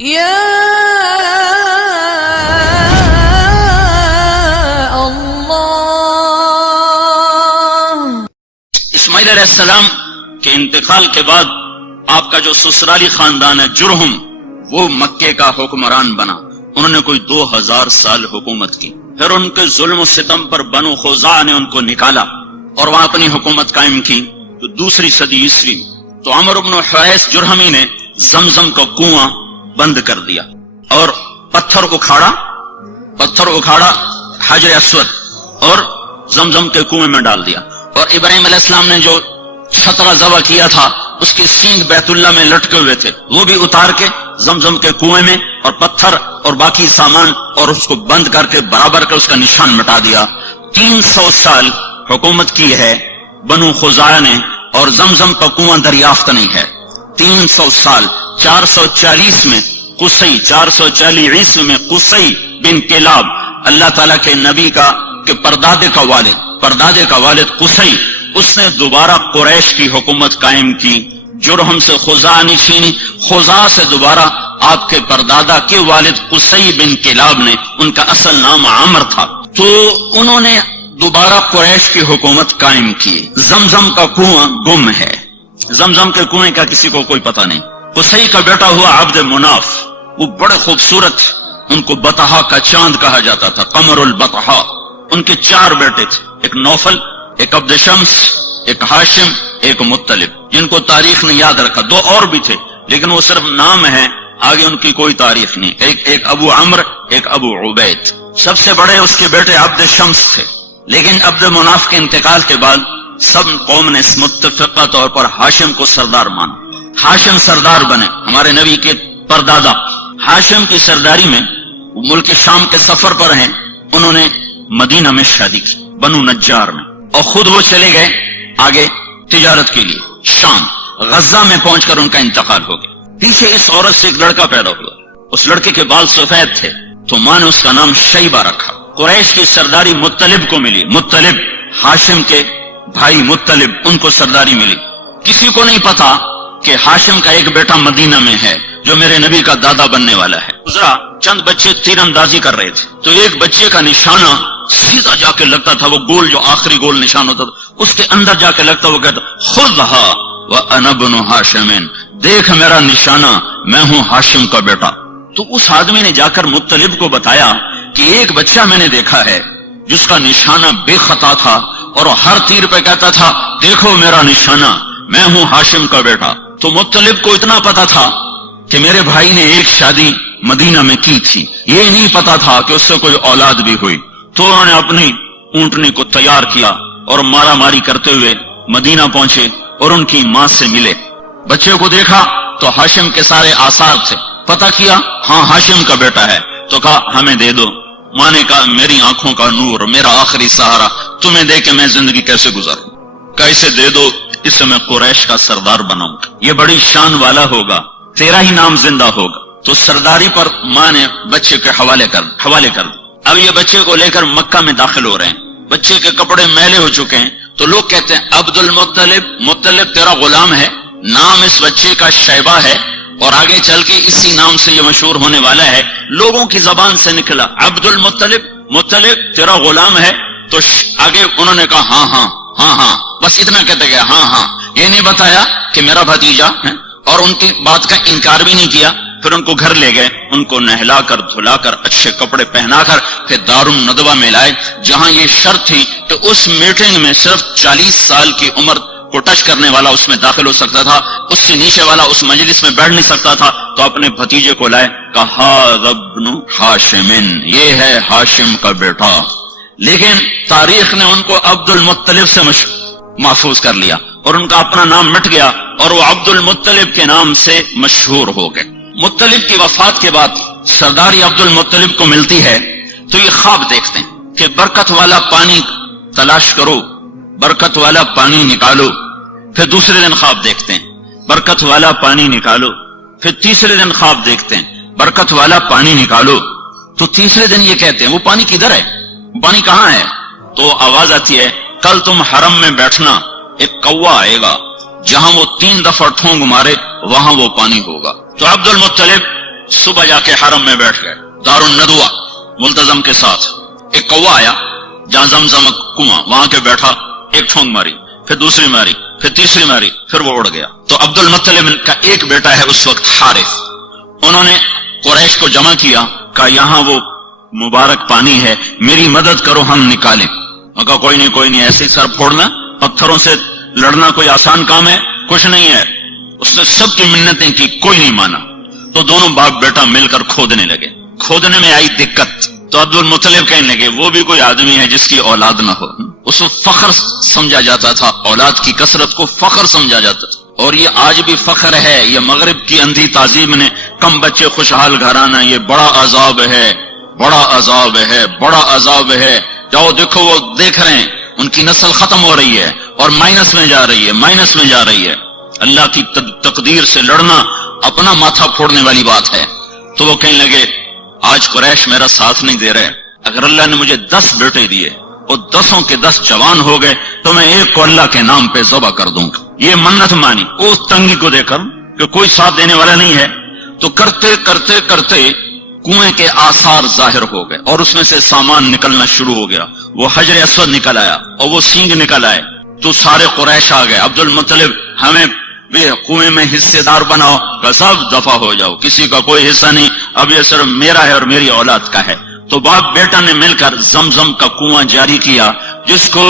یا اسماعیل علیہ السلام کے انتقال کے بعد آپ کا جو سسرالی خاندان ہے جرہم، وہ مکے کا حکمران بنا. انہوں نے کوئی 2000 سال حکومت کی. پھر ان کے ظلم و ستم پر بنو خزاعہ نے ان کو نکالا اور وہاں اپنی حکومت قائم کی. تو دوسری صدی عیسوی تو عمرو بن حریث جرہمی نے زمزم کا کنواں بند کر دیا اور پتھر اکھاڑا حجر اسود اور زمزم کے کنویں میں ڈال دیا. اور ابراہیم علیہ السلام نے جو چھترا ذبح کیا تھا اس کے سینگ بیت اللہ میں لٹکے ہوئے تھے، وہ بھی اتار کے زمزم کے کنویں میں، اور پتھر اور باقی سامان اور اس کو بند کر کے برابر کر اس کا نشان مٹا دیا. 300 سال حکومت کی ہے بنو خزاعہ نے اور زمزم کا کنواں دریافت نہیں ہے. 300 سال. 440 میں قصی، 440 عیسوی میں قصی بن کلاب، اللہ تعالیٰ کے نبی کا کہ پردادے کا والد قصی، اس نے دوبارہ قریش کی حکومت قائم کی. جرہم سے خزاعہ نے چھینی، خزاعہ سے دوبارہ آپ کے پردادا کے والد قصی بن کلاب نے، ان کا اصل نام عامر تھا، تو انہوں نے دوبارہ قریش کی حکومت قائم کی. زمزم کا کنواں گم ہے. زمزم کے کنویں کا کسی کو کوئی پتہ نہیں. قصی کا بیٹا ہوا عبد مناف، وہ بڑے خوبصورت، ان کو بطحا کا چاند کہا جاتا تھا، قمر البطحا. ان کے 4 بیٹے تھے، ایک نوفل، ایک عبد شمس، ایک ہاشم، ایک مطلب، جن کو تاریخ نے یاد رکھا. 2 اور بھی تھے لیکن وہ صرف نام ہے، آگے ان کی کوئی تاریخ نہیں. ایک ابو عمرو، ایک ابو عبید. سب سے بڑے اس کے بیٹے عبد شمس تھے، لیکن عبد مناف کے انتقال کے بعد سب قوم نے متفقہ طور پر ہاشم کو سردار مانا. ہاشم سردار بنے، ہمارے نبی کے پردادا. ہاشم کی سرداری میں وہ ملک شام کے سفر پر ہیں. انہوں نے مدینہ میں شادی کی، بنو نجار میں، اور خود وہ چلے گئے آگے تجارت کے لیے شام. غزہ میں پہنچ کر ان کا انتقال ہو گیا. پیچھے اس عورت سے ایک لڑکا پیدا ہوا. اس لڑکے کے بال سفید تھے تو ماں نے اس کا نام شیبہ رکھا. قریش کی سرداری مطلب کو ملی. مطلب ہاشم کے بھائی مطلب، ان کو سرداری ملی. کسی کو نہیں پتا کہ ہاشم کا ایک بیٹا مدینہ میں ہے جو میرے نبی کا دادا بننے والا ہے. گزرا چند بچے تیر اندازی کر رہے تھے تو ایک بچے کا نشانہ سیدھا جا کے لگتا تھا، وہ گول جو آخری گول نشان ہوتا تھا اس کے اندر جا کے لگتا. وہ کہتا خذھا وانا ابن ہاشم، دیکھ میرا نشانہ، میں ہوں ہاشم کا بیٹا. تو اس آدمی نے جا کر مطلب کو بتایا کہ ایک بچہ میں نے دیکھا ہے جس کا نشانہ بے خطا تھا اور ہر تیر پہ کہتا تھا دیکھو میرا نشانہ، میں ہوں ہاشم کا بیٹا. تو مطلب کو اتنا پتا تھا کہ میرے بھائی نے ایک شادی مدینہ میں کی تھی، یہ نہیں پتا تھا کہ اس سے کوئی اولاد بھی ہوئی. تو انہوں نے اپنی اونٹنی کو تیار کیا اور مارا ماری کرتے ہوئے مدینہ پہنچے اور ان کی ماں سے ملے. بچے کو دیکھا تو ہاشم کے سارے آثار تھے. پتہ کیا ہاں ہاشم کا بیٹا ہے، تو کہا ہمیں دے دو. ماں نے کہا میری آنکھوں کا نور، میرا آخری سہارا، تمہیں دے کے میں زندگی کیسے گزاروں؟ کیسے دے دو، اس سے میں قریش کا سردار بناؤں گا، یہ بڑی شان والا ہوگا، تیرا ہی نام زندہ ہوگا. تو سرداری پر ماں نے بچے کے حوالے کر دی. اب یہ بچے کو لے کر مکہ میں داخل ہو رہے ہیں. بچے کے کپڑے میلے ہو چکے ہیں تو لوگ کہتے ہیں عبد المطلب، مطلب تیرا غلام ہے، نام اس بچے کا شیبہ ہے اور آگے چل کے اسی نام سے یہ مشہور ہونے والا ہے. لوگوں کی زبان سے نکلا عبد المطلب، مطلب تیرا غلام ہے. تو آگے انہوں نے کہا ہاں ہاں ہاں ہاں، بس اتنا کہتے گئے ہاں ہاں. یہ نہیں بتایا کہ میرا بھتیجا ہے، اور ان کی بات کا انکار بھی نہیں کیا. پھر ان کو گھر لے گئے، ان کو نہلا کر دھلا کر اچھے کپڑے پہنا کر پھر دارالندوہ میں لائے، جہاں یہ شرط تھی کہ اس میٹنگ میں صرف 40 سال کی عمر کو ٹچ کرنے والا اس میں داخل ہو سکتا تھا، اس سے نیچے والا اس مجلس میں بیٹھ نہیں سکتا تھا. تو اپنے بھتیجے کو لائے، کہا ابن ہاشم، یہ ہے ہاشم کا بیٹا. لیکن تاریخ نے ان کو عبد المطلب سے محفوظ کر لیا اور ان کا اپنا نام مٹ گیا اور وہ عبد المطلب کے نام سے مشہور ہو گئے. مطلب کی وفات کے بعد سرداری عبد المطلب کو ملتی ہے تو یہ خواب دیکھتے ہیں کہ برکت والا پانی تلاش کرو، برکت والا پانی نکالو. پھر دوسرے دن خواب دیکھتے ہیں برکت والا پانی نکالو. پھر تیسرے دن خواب دیکھتے ہیں برکت والا پانی نکالو. تو تیسرے دن یہ کہتے ہیں وہ پانی کدھر ہے، پانی کہاں ہے؟ تو آواز آتی ہے کل تم حرم میں بیٹھنا، ایک کوا آئے گا، جہاں وہ 3 دفعہ ٹھونگ مارے وہاں وہ پانی ہوگا. تو عبد المطلب صبح جا کے حرم میں بیٹھ گئے دارن ندوہ ملتزم کے ساتھ. ایک کوا آیا جہاں زمزم کنواں، وہاں کے بیٹھا، ایک ٹھونگ ماری، پھر دوسری ماری، پھر تیسری ماری، پھر وہ اڑ گیا. تو عبد المطلب کا ایک بیٹا ہے اس وقت حارث، انہوں نے قریش کو جمع کیا، کہا یہاں وہ مبارک پانی ہے، میری مدد کرو ہم نکالیں. میں کہا کوئی نہیں، ایسے ہی سر پھوڑنا، پتھروں سے لڑنا کوئی آسان کام ہے؟ کچھ نہیں ہے. اس نے سب کی منتیں کی، کوئی نہیں مانا. تو دونوں باپ بیٹا مل کر کھودنے لگے. کھودنے میں آئی دقت، تو عبد المطلب کہنے لگے وہ بھی کوئی آدمی ہے جس کی اولاد نہ ہو. اس کو فخر سمجھا جاتا تھا، اولاد کی کثرت کو فخر سمجھا جاتا تھا. اور یہ آج بھی فخر ہے. یہ مغرب کی اندھی تہذیب نے کم بچے خوشحال گھرانہ، یہ بڑا عذاب ہے، بڑا عذاب ہے، بڑا عذاب ہے. جاؤ دیکھو، وہ دیکھ رہے ہیں ان کی نسل ختم ہو رہی ہے اور مائنس میں جا رہی ہے، مائنس میں جا رہی ہے. اللہ کی تقدیر سے لڑنا اپنا ماتھا پھوڑنے والی بات ہے. تو وہ کہنے لگے آج قریش میرا ساتھ نہیں دے رہے، اگر اللہ نے مجھے 10 بیٹے دیے اور 10 کے 10 جوان ہو گئے تو میں ایک کو اللہ کے نام پہ ذبح کر دوں گا. یہ منت مانی اس تنگی کو دے کر کہ کوئی ساتھ دینے والا نہیں ہے. تو کرتے کرتے کرتے کنویں کے آثار ظاہر ہو گئے اور اس میں سے سامان نکلنا شروع ہو گیا. وہ حجر اسود نکل آیا اور وہ سینگ نکل آئے. تو سارے قریش آ گئے، عبد المطلب ہمیں کنویں میں حصے دار بناؤ. سب دفع ہو جاؤ، کسی کا کوئی حصہ نہیں، اب یہ صرف میرا ہے اور میری اولاد کا ہے. تو باپ بیٹا نے مل کر زمزم کا کنواں جاری کیا، جس کو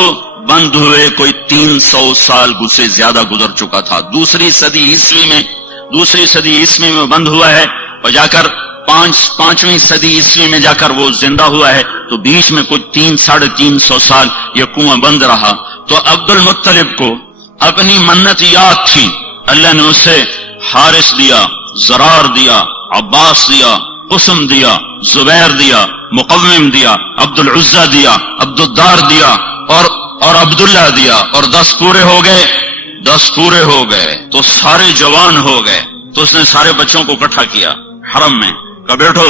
بند ہوئے کوئی 300 سال سے زیادہ گزر چکا تھا. دوسری صدی عیسوی میں بند ہوا ہے اور جا کر پانچویں صدی عیسوی میں جا کر وہ زندہ ہوا ہے. تو بیچ میں کچھ 300-350 سال یہ کنواں بند رہا. تو عبد المطلب کو اپنی منت یاد تھی، اللہ نے اسے حارث دیا، زرار دیا، عباس دیا، قسم دیا، زبیر دیا، مقوم دیا، عبد العزہ دیا، عبد الدار دیا اور عبداللہ دیا. اور 10 پورے ہو گئے، 10 پورے ہو گئے تو سارے جوان ہو گئے. تو اس نے سارے بچوں کو اکٹھا کیا حرم میں، کہا بیٹھو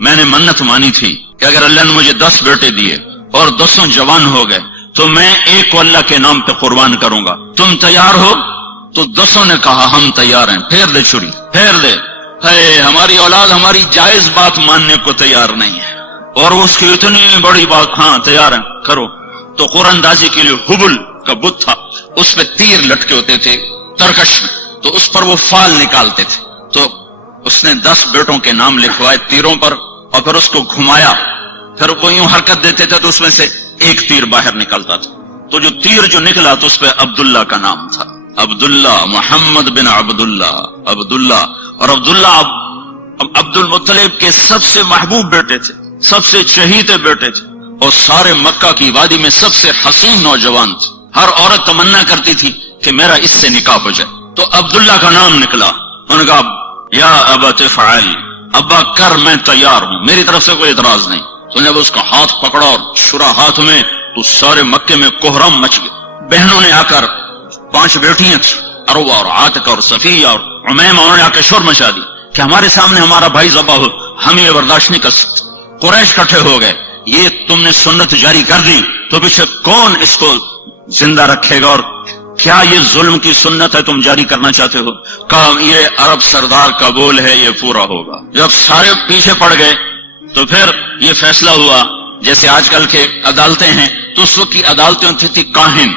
میں نے منت مانی تھی کہ اگر اللہ نے مجھے 10 بیٹے دیے اور 10 جوان ہو گئے تو میں ایک کو اللہ کے نام پہ قربان کروں گا، تم تیار ہو؟ تو 10 نے کہا ہم تیار ہیں. پھیر دے چھری، پھیر دے. ہماری اولاد ہماری جائز بات ماننے کو تیار نہیں ہے اور اس کی اتنی بڑی بات، ہاں تیار ہیں کرو. تو قرآن اندازی کے لیے حبل کا بت تھا، اس پہ تیر لٹکے ہوتے تھے ترکش میں، تو اس پر وہ فال نکالتے تھے. تو اس نے 10 بیٹوں کے نام لکھوائے تیروں پر اور پھر اس کو گھمایا، پھر وہ یوں حرکت دیتے تھے تو اس میں سے ایک تیر باہر نکلتا تھا. تو جو تیر جو نکلا تو اس پہ عبداللہ کا نام تھا، عبداللہ، محمد بن عبداللہ، عبداللہ. اور عبداللہ عبد المطلب کے سب سے محبوب بیٹے تھے، سب سے چہیتے بیٹے تھے اور سارے مکہ کی وادی میں سب سے حسین نوجوان تھے. ہر عورت تمنا کرتی تھی کہ میرا اس سے نکاح ہو جائے. تو عبداللہ کا نام نکلا. انہوں نے کہا یا ابت فعل، ابا کر، میں تیار ہوں، میری طرف سے کوئی اعتراض نہیں. تو جب اس کا ہاتھ پکڑا اور چھرا ہاتھ میں تو سارے مکے میں کوہرام مچ گئے. بہنوں نے آ کر 5 بیٹیاں تھیں، عروہ اور عاتقہ اور صفیہ اور عمیمہ، انہوں نے آ کے شور مچا دی کہ ہمارے سامنے ہمارا بھائی ذبح ہو، ہم یہ برداشت نہیں کر سکتے. قریش اکٹھے ہو گئے، یہ تم نے سنت جاری کر دی تو پیچھے کون اس کو زندہ رکھے گا، اور کیا یہ ظلم کی سنت ہے تم جاری کرنا چاہتے ہو؟ کہا یہ عرب سردار کا بول ہے، یہ پورا ہوگا. جب سارے پیچھے پڑ گئے تو پھر یہ فیصلہ ہوا، جیسے آج کل کے عدالتیں ہیں تو اس وقت کی عدالتیں تھی کاہن،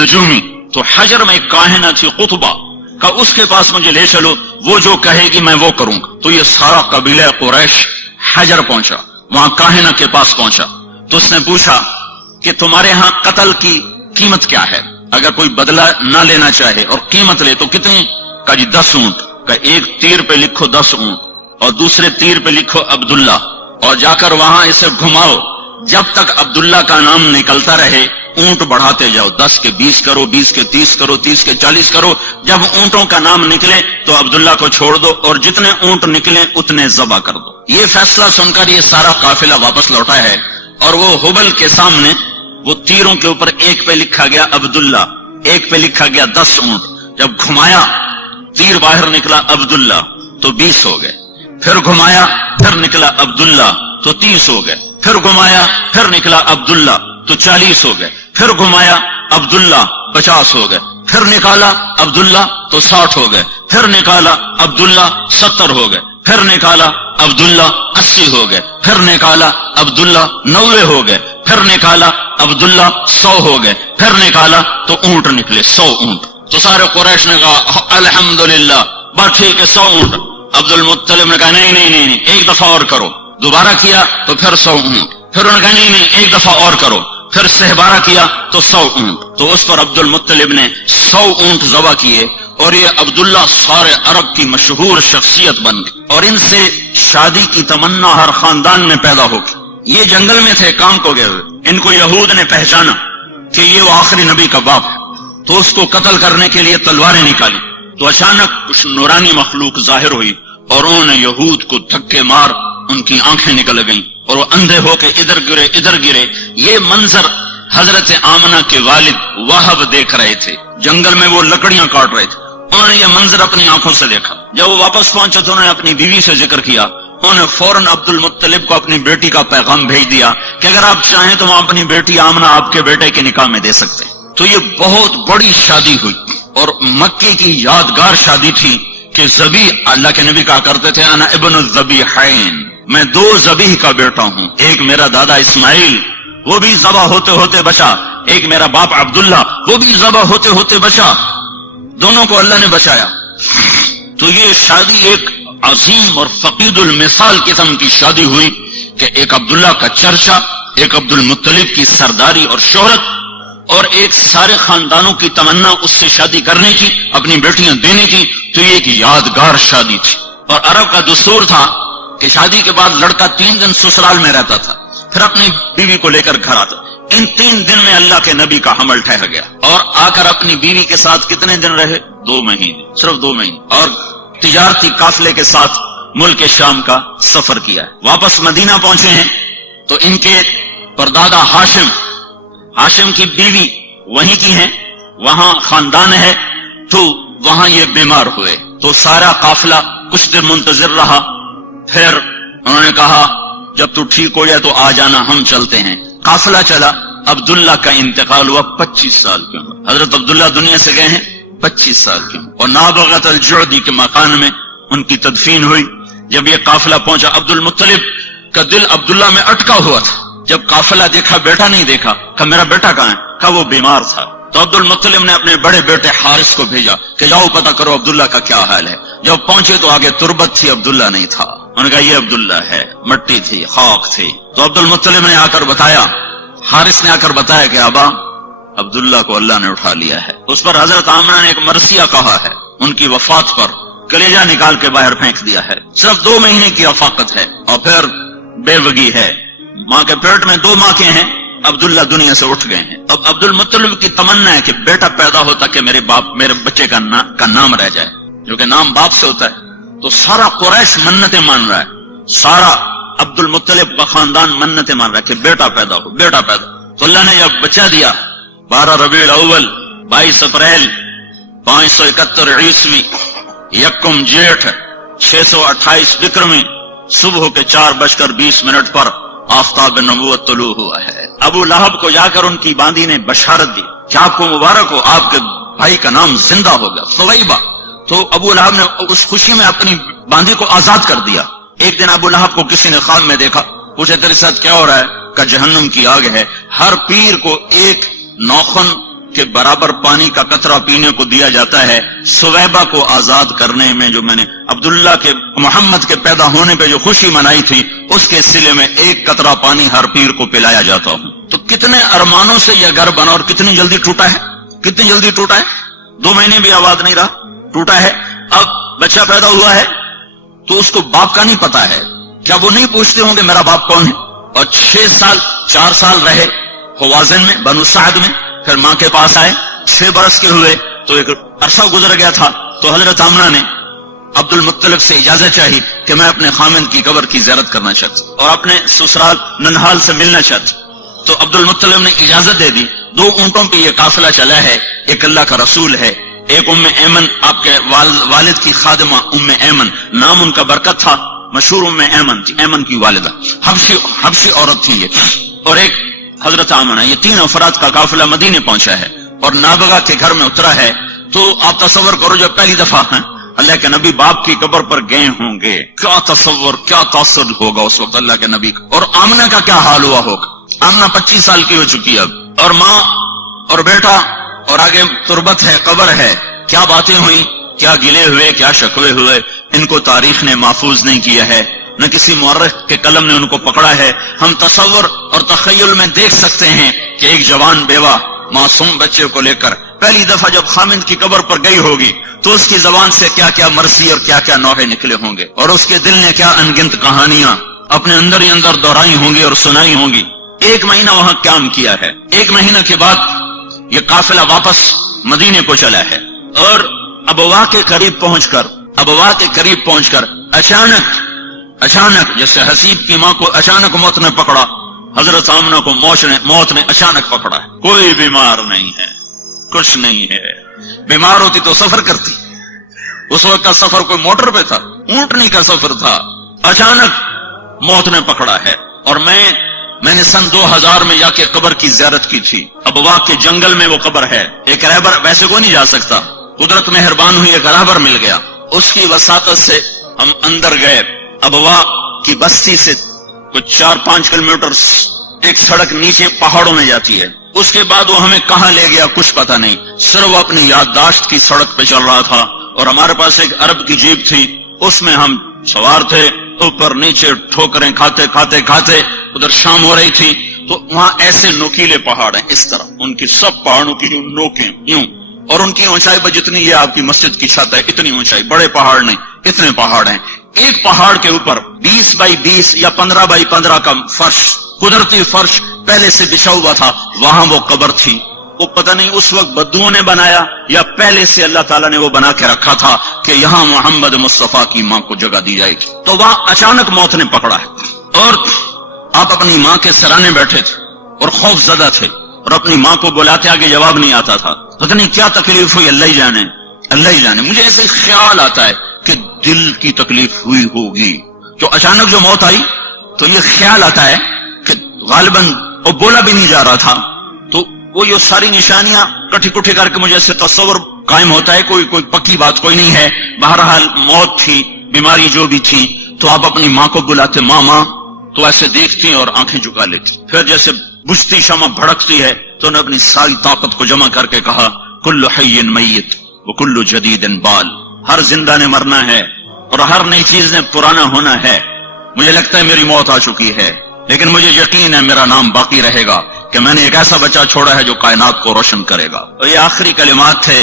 نجومی. تو حجر میں ایک کاہنہ تھی قطبہ، کہ اس کے پاس مجھے لے چلو، وہ جو کہے گی میں وہ کروں گا. تو یہ سارا قبیلہ قریش حجر پہنچا، وہاں کاہنہ کے پاس پہنچا. تو اس نے پوچھا کہ تمہارے ہاں قتل کی قیمت کیا ہے، اگر کوئی بدلہ نہ لینا چاہے اور قیمت لے تو کتنی؟ کہا جی 10 اونٹ. کہ ایک تیر پہ لکھو 10 اونٹ اور دوسرے تیر پہ لکھو عبداللہ، اور جا کر وہاں اسے گھماؤ، جب تک عبداللہ کا نام نکلتا رہے اونٹ بڑھاتے جاؤ، 10 کے 20 کرو، 20 کے 30 کرو، 30 کے 40 کرو. جب اونٹوں کا نام نکلے تو عبداللہ کو چھوڑ دو اور جتنے اونٹ نکلے اتنے ذبح کر دو. یہ فیصلہ سن کر یہ سارا قافلہ واپس لوٹا ہے اور وہ حبل کے سامنے وہ تیروں کے اوپر ایک پہ لکھا گیا عبداللہ، ایک پہ لکھا گیا 10 اونٹ. جب گھمایا تیر باہر نکلا عبداللہ تو 20 ہو گئے، پھر گھمایا پھر نکلا عبداللہ تو 30 ہو گئے، پھر گھمایا پھر نکلا عبداللہ تو 40 ہو گئے، پھر گھمایا عبداللہ 50 ہو گئے، پھر نکالا عبداللہ تو 60 ہو گئے، پھر نکالا عبداللہ 70 ہو گئے، پھر نکالا عبداللہ 80 ہو گئے، پھر نکالا عبداللہ 90 ہو گئے، پھر نکالا عبداللہ 100 ہو گئے، پھر نکالا تو اونٹ نکلے 100 اونٹ. تو سارے قریش نے کہا الحمدللہ، بس ٹھیک ہے 100 اونٹ. عبد المطلب نے کہا نہیں نہیں نہیں، ایک دفعہ اور کرو. دوبارہ کیا تو پھر 100 اونٹ. پھر انہوں نے کہا نہیں نہیں، ایک دفعہ اور کرو. پھر 12 کیا تو 100 اونٹ. تو اس پر عبد المطلب نے 100 اونٹ ذبح کیے، اور یہ عبداللہ سارے عرب کی مشہور شخصیت بن گئی، اور ان سے شادی کی تمنا ہر خاندان میں پیدا ہوگی. یہ جنگل میں تھے کام کو گئے ہوئے، ان کو یہود نے پہچانا کہ یہ وہ آخری نبی کا باپ ہے، تو اس کو قتل کرنے کے لیے تلواریں نکالی. تو اچانک کچھ نورانی مخلوق ظاہر ہوئی، اور انہوں نے یہود کو دھکے مار ان کی آنکھیں نکل گئیں، اور وہ اندھے ہو کے ادھر گرے ادھر گرے. یہ منظر حضرت آمنہ کے والد وہب دیکھ رہے تھے، جنگل میں وہ لکڑیاں کاٹ رہے تھے. انہوں نے یہ منظر اپنی آنکھوں سے دیکھا. جب وہ واپس پہنچے تو انہوں نے اپنی بیوی سے ذکر کیا. انہوں نے فوراً عبد المطلب کو اپنی بیٹی کا پیغام بھیج دیا کہ اگر آپ چاہیں تو ہم اپنی بیٹی آمنہ آپ کے بیٹے کے نکاح میں دے سکتے ہیں. تو یہ بہت بڑی شادی ہوئی، اور مکے کی یادگار شادی تھی کہ ذبیح، اللہ کے نبی کہا کرتے تھے انا ابن الذبیحین، میں 2 ذبیح کا بیٹا ہوں. ایک میرا دادا اسماعیل، وہ بھی ذبح ہوتے ہوتے بچا. ایک میرا باپ عبداللہ، وہ بھی ذبح ہوتے ہوتے بچا. دونوں کو اللہ نے بچایا. تو یہ شادی ایک عظیم اور فقید المثال قسم کی شادی ہوئی کہ ایک عبداللہ کا چرچا، ایک عبد المطلب کی سرداری اور شہرت، اور ایک سارے خاندانوں کی تمنا اس سے شادی کرنے کی، اپنی بیٹیاں دینے کی. تو یہ ایک یادگار شادی تھی. اور عرب کا دستور تھا کہ شادی کے بعد لڑکا 3 دن سسرال میں رہتا تھا، پھر اپنی بیوی کو لے کر گھر آتا. ان 3 دن میں اللہ کے نبی کا حمل ٹھہر گیا، اور آ کر اپنی بیوی کے ساتھ کتنے دن رہے؟ 2 مہینے، صرف 2 مہینے. اور تجارتی قافلے کے ساتھ ملک شام کا سفر کیا ہے. واپس مدینہ پہنچے ہیں تو ان کے پردادا ہاشم کی بیوی وہیں کی ہیں، وہاں خاندان ہے، تو وہاں یہ بیمار ہوئے. تو سارا قافلہ کچھ دن منتظر رہا. پھر انہوں نے کہا جب تو ٹھیک ہو جائے تو آ جانا، ہم چلتے ہیں. قافلہ چلا. عبداللہ کا انتقال ہوا 25 سال کی عمر. حضرت عبداللہ دنیا سے گئے ہیں 25 سال کی عمر، اور نابغۃ الجعدی کے مکان میں ان کی تدفین ہوئی. جب یہ قافلہ پہنچا، عبد المطلب کا دل عبداللہ میں اٹکا ہوا تھا. جب قافلہ دیکھا، بیٹا نہیں دیکھا، کہا میرا بیٹا کہاں ہے؟ کہا وہ بیمار تھا. تو عبد المطلب نے اپنے بڑے بیٹے حارث کو بھیجا کہ جاؤ پتہ کرو عبداللہ کا کیا حال ہے. جب پہنچے تو آگے تربت تھی، عبداللہ نہیں تھا. انہوں نے کہا یہ عبداللہ ہے، مٹی تھی، خاک تھی. تو عبد المطلب نے آ کر بتایا، حارث نے آ کر بتایا کہ ابا عبداللہ کو اللہ نے اٹھا لیا ہے. اس پر حضرت آمنہ نے ایک مرثیہ کہا ہے، ان کی وفات پر کلیجہ نکال کے باہر پھینک دیا ہے. صرف 2 مہینے کی رفاقت ہے، اور پھر بیوگی ہے. ماں کے پیٹ میں 2 ماں کے ہیں. عبداللہ دنیا سے اٹھ گئے ہیں. اب عبد المطلب کی تمنا ہے کہ بیٹا پیدا ہوتا کہ میرے بچے کا نام رہ جائے، جو کہ نام باپ سے ہوتا ہے. تو سارا قریش منتیں مان رہا ہے، سارا عبد المطلب کا خاندان منتیں مان رہا ہے کہ بیٹا پیدا ہو، بیٹا پیدا. تو اللہ نے جب بچہ دیا 12 ربیع الاول 22 اپریل 571 عیسوی، 1 جیٹھ 628 وکرمی، صبح کے 4:20 پر آفتاب نبوت طلوع ہوا ہے. ابو لہب کو جا کر ان کی باندی نے بشارت دی کہ آپ کو مبارک ہو، آپ کے بھائی کا نام زندہ ہوگا، ثویبہ. تو ابو لہب نے اس خوشی میں اپنی باندی کو آزاد کر دیا. ایک دن ابو لہب کو کسی نے خواب میں دیکھا، پوچھے تیرے ساتھ کیا ہو رہا ہے؟ کہ جہنم کی آگ ہے، ہر پیر کو 1 ناخن کے برابر پانی کا قطرہ پینے کو دیا جاتا ہے. ثویبہ کو آزاد کرنے میں جو میں نے عبداللہ کے محمد کے پیدا ہونے پہ جو خوشی منائی تھی، اس کے سلے میں 1 قطرہ پانی ہر پیر کو پلایا جاتا ہوں. تو کتنے ارمانوں سے یہ گھر بنا اور کتنی جلدی ٹوٹا ہے، کتنی جلدی ٹوٹا ہے. 2 مہینے بھی آباد نہیں رہا، ٹوٹا ہے. اب بچہ پیدا ہوا ہے تو اس کو باپ کا نہیں پتا ہے. کیا وہ نہیں پوچھتے ہوں کہ میرا باپ کون ہے؟ اور 4 سال رہے حوازن میں، بنو سعد میں. پھر ماں کے پاس آئے، 6 برس کے ہوئے تو ایک عرصہ گزر گیا تھا. تو حضرت آمنہ نے عبد المطلب سے اجازت چاہی کہ میں اپنے خامند کی قبر کی زیارت کرنا چاہتا ہوں اور اپنے سسرال ننہال سے ملنا چاہتا ہوں. تو عبد المطلب نے اجازت دے دی. 2 اونٹوں پہ یہ قافلہ چلا ہے، ایک اللہ کا رسول ہے، ایک ام ایمن آپ کے والد کی خادمہ ام ایمن، نام ان کا برکت تھا، مشہور ام ایمن تھی، ایمن کی والدہ، حبشی عورت تھی یہ، اور ایک حضرت آمنہ. یہ 3 افراد کا قافلہ مدینے پہنچا ہے اور نابغہ کے گھر میں اترا ہے. تو آپ تصور کرو جب پہلی دفعہ اللہ کے نبی باپ کی قبر پر گئے ہوں گے، کیا تصور کیا تاثر ہوگا اس وقت اللہ کے نبی کا، اور آمنہ کا کیا حال ہوا ہوگا۔ آمنہ 25 سال کی ہو چکی اب، اور ماں اور بیٹا، اور آگے تربت ہے، قبر ہے، کیا باتیں ہوئی، کیا گلے ہوئے، کیا شکوے ہوئے، ان کو تاریخ نے محفوظ نہیں کیا ہے، نہ کسی مورخ کے قلم نے ان کو پکڑا ہے۔ ہم تصور اور تخیل میں دیکھ سکتے ہیں کہ ایک جوان بیوہ معصوم بچے کو لے کر پہلی دفعہ جب خامند کی قبر پر گئی ہوگی تو اس کی زبان سے کیا کیا مرثی اور کیا کیا نوحے نکلے ہوں گے، اور اس کے دل نے کیا انگنت کہانیاں اپنے اندر ہی اندر دہرائی ہوں گی اور سنائی ہوں گی۔ 1 مہینہ وہاں قیام کیا ہے، 1 مہینہ کے بعد یہ قافلہ واپس مدینے کو چلا ہے، اور ابوا کے قریب پہنچ کر اچانک جیسے حسیب کی ماں کو اچانک موت نے پکڑا، حضرت آمنہ کو موت نے اچانک پکڑا ہے۔ کوئی بیمار نہیں ہے، کچھ نہیں ہے، بیمار ہوتی تو سفر کرتی، اس وقت کا سفر کوئی موٹر پہ تھا، اونٹنی کا سفر تھا، اچانک موت نے پکڑا ہے۔ اور میں نے سن 2000 میں جا کے قبر کی زیارت کی تھی، ابوا کے جنگل میں وہ قبر ہے، ایک رہبر ویسے کوئی نہیں جا سکتا، قدرت مہربان ہوئی ایک رہبر مل گیا، اس کی وساطت سے ہم اندر گئے۔ ابوا کی بستی سے کچھ 4-5 کلومیٹر ایک سڑک نیچے پہاڑوں میں جاتی ہے، اس کے بعد وہ ہمیں کہاں لے گیا کچھ پتہ نہیں، صرف وہ اپنی یادداشت کی سڑک پہ چل رہا تھا، اور ہمارے پاس ایک عرب کی جیپ تھی، اس میں ہم سوار تھے، اوپر نیچے ٹھوکریں کھاتے ادھر شام ہو رہی تھی، تو وہاں ایسے نوکیلے پہاڑ ہیں، اس طرح ان کی سب پہاڑوں کی جو نوکیں یوں، اور ان کی اونچائی پر جتنی یہ آپ کی مسجد کی چھت ہے اتنی اونچائی، بڑے پہاڑ نہیں، اتنے پہاڑ ہیں۔ ایک پہاڑ کے اوپر 20 بائی 20 یا 15 بائی 15 کا فرش، قدرتی فرش پہلے سے بچھا ہوا تھا، وہاں وہ قبر تھی۔ وہ پتہ نہیں اس وقت بدوؤں نے بنایا یا پہلے سے اللہ تعالیٰ نے وہ بنا کے رکھا تھا کہ یہاں محمد مصطفیٰ کی ماں کو جگہ دی جائے گی، تو وہاں اچانک موت نے پکڑا ہے، اور آپ اپنی ماں کے سرانے بیٹھے تھے اور خوف زدہ تھے، اور اپنی ماں کو بلاتے آگے جواب نہیں آتا تھا، پتہ نہیں کیا تکلیف ہوئی، اللہ ہی جانے۔ مجھے ایسے خیال آتا ہے کہ دل کی تکلیف ہوئی ہوگی، جو اچانک جو موت آئی تو یہ خیال آتا ہے کہ غالباً وہ بولا بھی نہیں جا رہا تھا، تو وہ یہ ساری نشانیاں کٹھی کٹھی کر کے مجھے ایسے تصور قائم ہوتا ہے، کوئی پکی بات کوئی نہیں ہے، بہرحال موت تھی، بیماری جو بھی تھی، تو آپ اپنی ماں کو بلاتے، ماں، تو ایسے دیکھتی اور آنکھیں جھکا لیتی، پھر جیسے بجھتی شمع بھڑکتی ہے تو انہوں نے اپنی ساری طاقت کو جمع کر کے کہا، کل حی میت وکل جدید بال، ہر زندہ نے مرنا ہے اور ہر نئی چیز نے پرانا ہونا ہے۔ مجھے لگتا ہے میری موت آ چکی ہے، لیکن مجھے یقین ہے میرا نام باقی رہے گا کہ میں نے ایک ایسا بچہ چھوڑا ہے جو کائنات کو روشن کرے گا۔ اور یہ آخری کلمات تھے،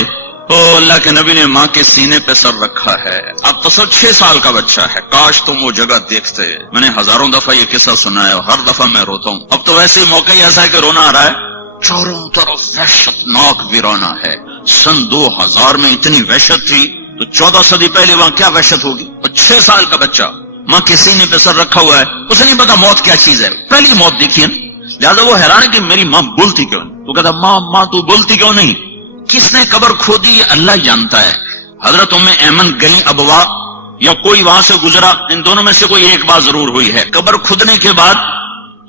اللہ کے نبی نے ماں کے سینے پہ سر رکھا ہے، اب تصور 6 سال کا بچہ ہے، کاش تم وہ جگہ دیکھتے۔ میں نے ہزاروں دفعہ یہ قصہ سنا ہے اور ہر دفعہ میں روتا ہوں۔ اب تو ویسے ہی موقع ایسا ہے کہ رونا آ رہا ہے، چاروں طرف وحشت ناک ویرانہ ہے۔ سن 2000 میں اتنی وحشت تھی تو 14 صدی پہلے وہاں کیا وحشت ہوگی، اور 6 سال کا بچہ ماں کے سینے پہ سر رکھا ہوا ہے، اسے نہیں پتا موت کیا چیز ہے، پہلی موت دیکھی ہے، لہٰذا وہ حیران ہے کہ میری ماں بولتی کیوں نہیں، تو کہتا ماں تو بولتی کیوں نہیں، کس نے قبر کھودی یہ اللہ جانتا ہے۔ حضرت ام ایمن گئی ابوا یا کوئی وہاں سے گزرا، ان دونوں میں سے کوئی ایک بات ضرور ہوئی ہے۔ قبر کھودنے کے بعد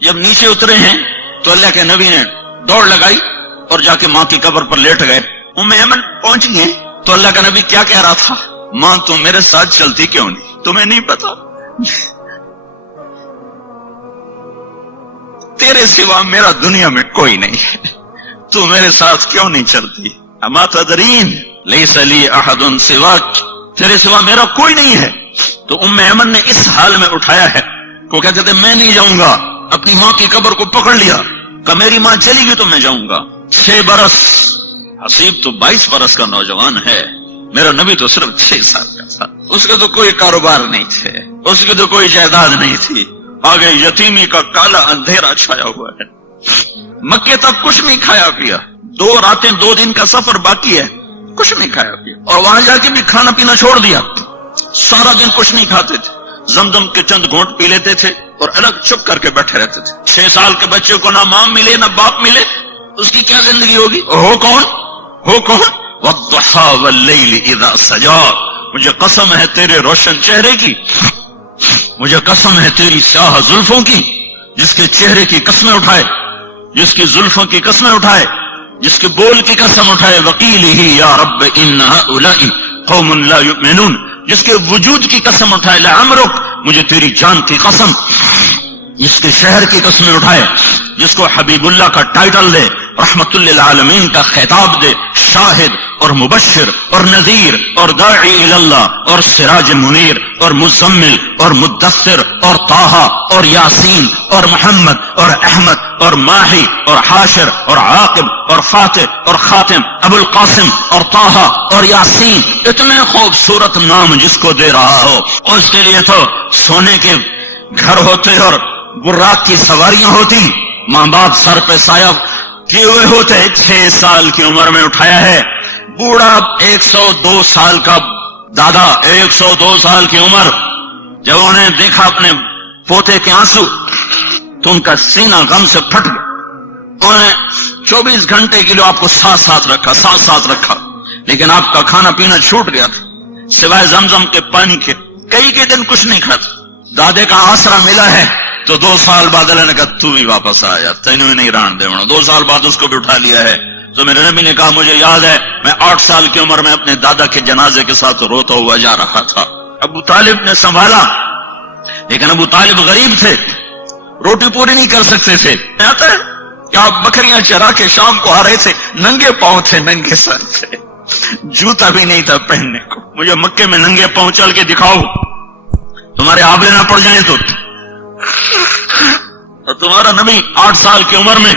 جب نیچے اترے ہیں تو اللہ کے نبی نے دوڑ لگائی اور جا کے ماں کی قبر پر لیٹ گئے۔ ام ایمن پہنچ گئے تو اللہ کا نبی کیا کہہ رہا تھا، ماں تم میرے ساتھ چلتی کیوں نہیں، تمہیں نہیں پتا تیرے سوا میرا دنیا میں کوئی نہیں ہے، تو میرے ساتھ کیوں نہیں چلتی، اما تدرین لیس لی احد سواک، تیرے سوا میرا کوئی نہیں ہے۔ تو ام ایمن نے اس حال میں اٹھایا ہے، وہ کہتے تھے میں نہیں جاؤں گا، اپنی ماں کی قبر کو پکڑ لیا کہ میری ماں چلی گئی تو میں جاؤں گا۔ 6 برس، حسیب تو 22 برس کا نوجوان ہے، میرا نبی تو صرف 6 سال کا تھا، اس کے تو کوئی کاروبار نہیں تھے، اس کی تو کوئی جائیداد نہیں تھی، آگے یتیمی کا کالا اندھیرا چھایا ہوا ہے، مکے تک کچھ نہیں کھایا پیا، 2 راتیں 2 دن کا سفر باقی ہے، کچھ نہیں کھایا پیا، اور وہاں جا کے بھی کھانا پینا چھوڑ دیا، سارا دن کچھ نہیں کھاتے تھے، زمزم کے چند گھونٹ پی لیتے تھے اور الگ چھپ کر کے بیٹھے رہتے تھے۔ 6 سال کے بچے کو نہ ماں ملے نہ باپ ملے، اس کی کیا زندگی ہوگی؟ ہو کون والضحى واللیل اذا سجا، مجھے قسم ہے تیرے روشن چہرے کی، مجھے قسم ہے تیری سیاہ زلفوں کی، جس کے چہرے کی قسمیں اٹھائے، جس کی زلفوں کی قسمیں اٹھائے، جس کے بول کی قسم اٹھائے، وقیلہ یا رب ان هؤلاء قوم لا یؤمنون، جس کے وجود کی قسم اٹھائے، لعمرک، مجھے تیری جان کی قسم، جس کے شہر کی قسمیں اٹھائے، جس کو حبیب اللہ کا ٹائٹل دے، رحمت للعالمین کا خطاب دے، شاہد اور مبشر اور نذیر اور داعی اللہ اور سراج منیر اور مزمل اور مدثر اور طٰہٰ اور یاسین اور محمد اور احمد اور ماہی اور حاشر اور عاقب اور فاتح اور خاتم، ابو القاسم اور طٰہٰ اور یاسین، اتنے خوبصورت نام جس کو دے رہا ہو، اور اس کے لیے تو سونے کے گھر ہوتے اور براق کی سواریاں ہوتی، ماں باپ سر پہ سایہ کیے ہوئے ہوتے، 6 سال کی عمر میں اٹھایا ہے، بوڑھا 102 سال کا دادا، 102 سال کی عمر، جب انہوں نے دیکھا اپنے پوتے کے آنسو تو ان کا سینہ غم سے پھٹ گیا۔ انہوں نے 24 گھنٹے کے لیے آپ کو ساتھ رکھا، لیکن آپ کا کھانا پینا چھوٹ گیا تھا، سوائے زمزم کے پانی کے کئی دن کچھ نہیں کھاتا۔ دادے کا آسرا ملا ہے تو 2 سال بعد اللہ نے کہا تو بھی واپس آ جا، تینوں نہیں ران دے، 2 سال بعد اس کو بھی اٹھا لیا ہے۔ تو میرے نبی نے کہا مجھے یاد ہے میں 8 سال کی عمر میں اپنے دادا کے جنازے کے ساتھ روتا ہوا جا رہا تھا، ابو طالب نے سنبھالا، لیکن ابو طالب غریب تھے، روٹی پوری نہیں کر سکتے تھے۔ آتا ہے کہ آپ بکریاں چرا کے شام کو آ رہے تھے، ننگے پاؤں تھے، ننگے سر تھے، جوتا بھی نہیں تھا پہننے کو۔ مجھے مکے میں ننگے پاؤں چل کے دکھاؤ، تمہارے آبلے نہ پڑ جائیں تو تمہارا نبی 8 سال کی عمر میں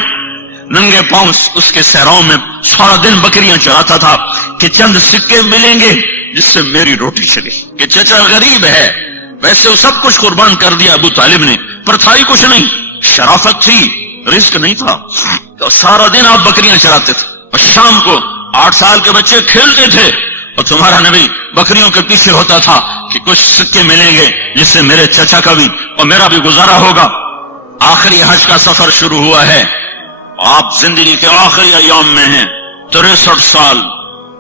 ننگے پاؤں اس کے صحراؤں میں سارا دن بکریاں چراتا تھا کہ چند سکے ملیں گے جس سے میری روٹی چلی، کہ چچا غریب ہے۔ ویسے وہ سب کچھ قربان کر دیا ابو طالب نے، پر تھا ہی کچھ نہیں، شرافت تھی، رزق نہیں تھا، تو سارا دن آپ بکریاں چراتے تھے، اور شام کو 8 سال کے بچے کھیلتے تھے، اور تمہارا نبی بکریوں کے پیچھے ہوتا تھا کہ کچھ سکے ملیں گے جس سے میرے چچا کا بھی اور میرا بھی گزارا ہوگا۔ آخری حج کا سفر شروع ہوا ہے، آپ زندگی کے آخری ایام میں ہیں، 63 سال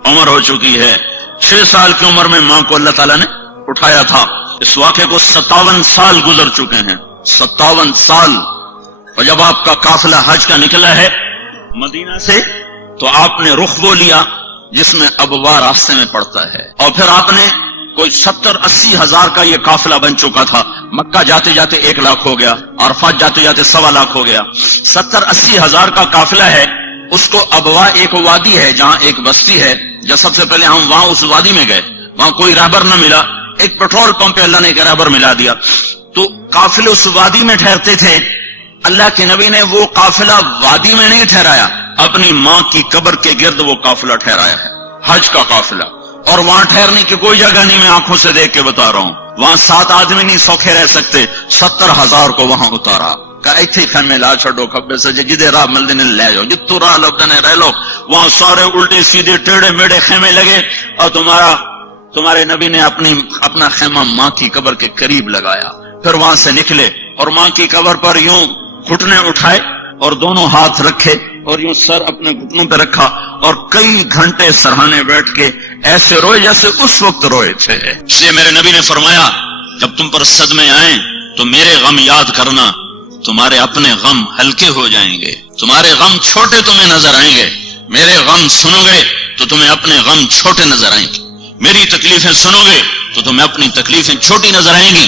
عمر ہو چکی ہے۔ 6 سال کی عمر میں ماں کو اللہ تعالیٰ نے اٹھایا تھا۔ اس واقعے کو 57 سال گزر چکے ہیں، 57 سال۔ اور جب آپ کا قافلہ حج کا نکلا ہے مدینہ سے، تو آپ نے رخ وہ لیا جس میں ابوا راستے میں پڑتا ہے، اور پھر آپ نے کوئی 70-80 ہزار کا یہ قافلہ بن چکا تھا، مکہ جاتے جاتے 1 لاکھ ہو گیا، عرفات جاتے جاتے 1.25 لاکھ ہو گیا، 70-80 ہزار کا قافلہ ہے۔ اس کو ابوا ایک وادی ہے جہاں ایک بستی ہے، جب سب سے پہلے ہم وہاں اس وادی میں گئے، وہاں کوئی رہبر نہ ملا، ایک پیٹرول پمپ پہ اللہ نے ایک رہبر ملا دیا، تو قافلے اس وادی میں ٹھہرتے تھے۔ اللہ کے نبی نے وہ قافلہ وادی میں نہیں ٹھہرایا، اپنی ماں کی قبر کے گرد وہ قافلہ ٹھہرایا ہے، حج کا قافلہ۔ اور وہاں ٹھہرنے کی کوئی جگہ نہیں، میں آنکھوں سے دیکھ کے بتا رہا ہوں، وہاں 7 آدمی نہیں سوکھے رہ سکتے، 70,000 کو وہاں اتارا، کہ ایتھے خیمے لا چھڑو، کھبے سے جدے راہ ملدے نے لے جاؤ، جتو راہ لبدنے رہ لو۔ وہاں سارے الٹے سیدھے ٹیڑے میڑے خیمے لگے، اور تمہارے نبی نے اپنا خیمہ ماں کی قبر کے قریب لگایا، پھر وہاں سے نکلے اور ماں کی قبر پر یوں گھٹنے اٹھائے اور دونوں ہاتھ رکھے اور یوں سر اپنے گھٹنوں پہ رکھا، اور کئی گھنٹے سرہانے بیٹھ کے ایسے روئے جیسے اس وقت روئے تھے۔ اس لیے میرے نبی نے فرمایا جب تم پر صدمے آئیں تو میرے غم یاد کرنا، تمہارے اپنے غم ہلکے ہو جائیں گے، تمہارے غم چھوٹے تمہیں نظر آئیں گے، میرے غم سنو گے تو تمہیں اپنے غم چھوٹے نظر آئیں گے، میری تکلیفیں سنو گے تو تمہیں اپنی تکلیفیں چھوٹی نظر آئیں گی۔